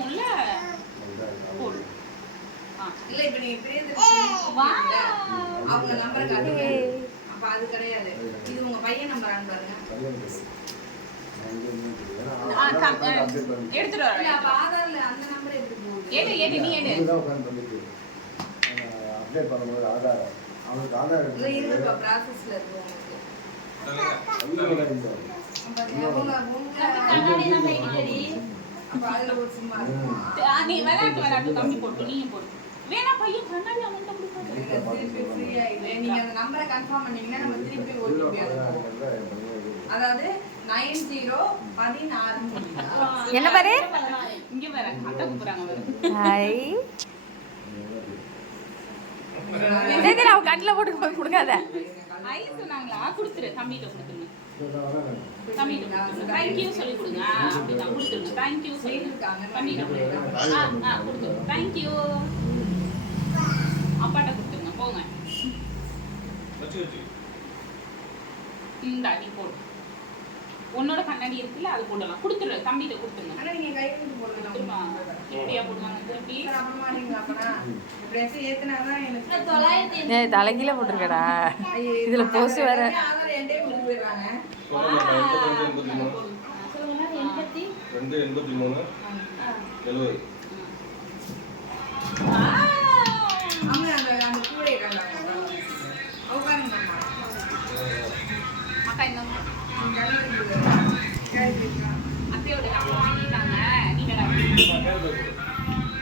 தெரியும்ல போடு. இல்ல இப்ப நீங்க அவங்க நம்பரை காட்டுங்க. அப்ப அது கிடையாது. இது உங்க பையன் நம்பரான்னு பாருங்க. எடுத்துட்டு வர. அப்ப ஆதார்ல அந்த நம்பர் எப்படி போகுது? எடு நீ எடு. அப்டேட் பண்ணும்போது ஆதார் அவங்களுக்கு ஆதார் இல்ல ப்ராசஸ்ல இருக்கு உங்களுக்கு. அப்ப அதுல ஒரு சிம் இருக்கும். நீ விளையாட்டு கம்மி போட்டு நீயும் போடு. வேணா பையன் கண்ணாடி அவன்கிட்ட கொடுக்காத. திருப்பி ஃப்ரீயா இல்லை. நீங்க அந்த நம்பரை கன்ஃபார்ம் பண்ணீங்கன்னா நம்ம திருப்பி ஓடிபி அனுப்புவோம். அதாவது 9016 என்ன பாரு இங்க வர அத்தை கூப்பிடுறாங்க வர. ஹாய் டேய் அவ கண்ணுல போட்டு கொடுக்காத. ஐ சொன்னாங்களா கொடுத்துரு தம்பிட்ட கொடுத்துருங்க. தம்பிட்ட கொடுத்துருங்க. थैंक यू சொல்லி கொடுங்க. அப்படிதான் கொடுத்துருங்க. थैंक यू சொல்லி இருக்காங்க. தம்பிட்ட கொடுத்துருங்க. கொடுத்துருங்க. Thank you. அப்பாட்ட கொடுத்துருங்க போங்க. வச்சு இந்தா நீ போடு. உன்னோட கண்ணாடி இருக்குல்ல அது போடலாம். கொடுத்துரு தம்பிட்ட கொடுத்துருங்க. ஆனா நீங்க கை வந்து போடலாம். திரும்ப இப்படியா போடுவாங்க திருப்பி. அப்புறமா நீங்க அப்பனா பிரஸ் ஏத்துனாதான் எனக்கு ஏய் தலைகீழ போட்டுருக்கடா. இதுல போஸ் வேற. ஆதார் என்டே கொண்டு போயிடுறாங்க. சொல்லுங்க 82 83 70.